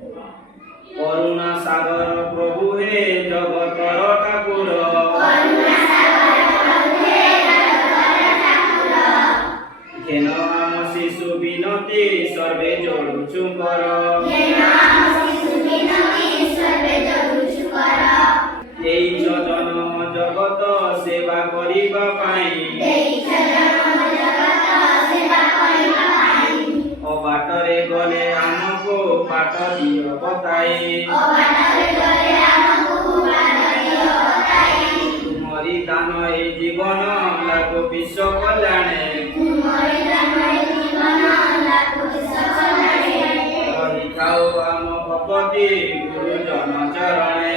କରୁଣା ସାଗର ପ୍ରଭୁ ହେ ଜଗତର ଠାକୁର। ଘେନ ଆମ ଶିଶୁ ବିନତି ସର୍ବେ ଯୋଡ଼ୁଛୁ କର। ଦେଇଛ ଜନମ ଜଗତ ସେବା କରିବା ପାଇଁ। ଅବାଟରେ ଗଲେ ଆମକୁ ବାଟ ଦିଅ ବତାଇ। ତୁମରି ଦାନ ଏ ଜୀବନ ଲାଗୁ ବିଶ୍ୱ କଲ୍ୟାଣେ। ରହିଥାଉ ଆମ ଭଗତି ଗୁରୁଜନ ଚରଣେ।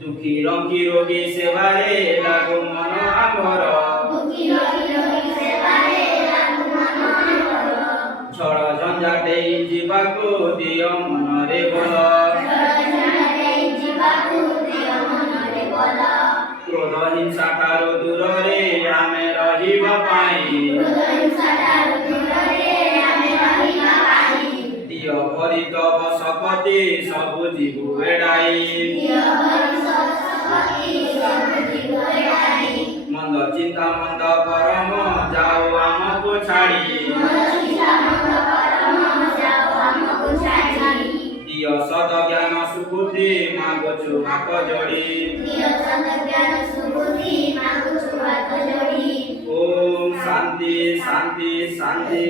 ଦୁଃଖୀ ରଙ୍ଗୀ ରୋଗୀ ସେବାରେ ଲାଗୁ ମନ ଆମର। ଝଡ଼ ଝଞ୍ଜା ଦେଇ ଯିବାକୁ ଦିଅ ମନରେ ବଳ। କ୍ରୋଧ ହିଂସା ଠାରୁ ଦୂରରେ ଆମେ ରହିବା ପାଇଁ। ଦିଅ ଭରି ତବ ଶପତି ସବୁ ଯିବୁ ଏଡ଼ାଇ। ମନ୍ଦ ଚିନ୍ତା ମନ୍ଦ କରମ ଯାଉ ଆମକୁ ଛାଡ଼ି। ଦିଅ ସଦ ଜ୍ଞାନ ସୁବୁଦ୍ଧି ମାଗୁଛୁ ହାତ ଯୋଡ଼ି। ଓମ୍ ଶାନ୍ତି ଶାନ୍ତି ଶାନ୍ତି।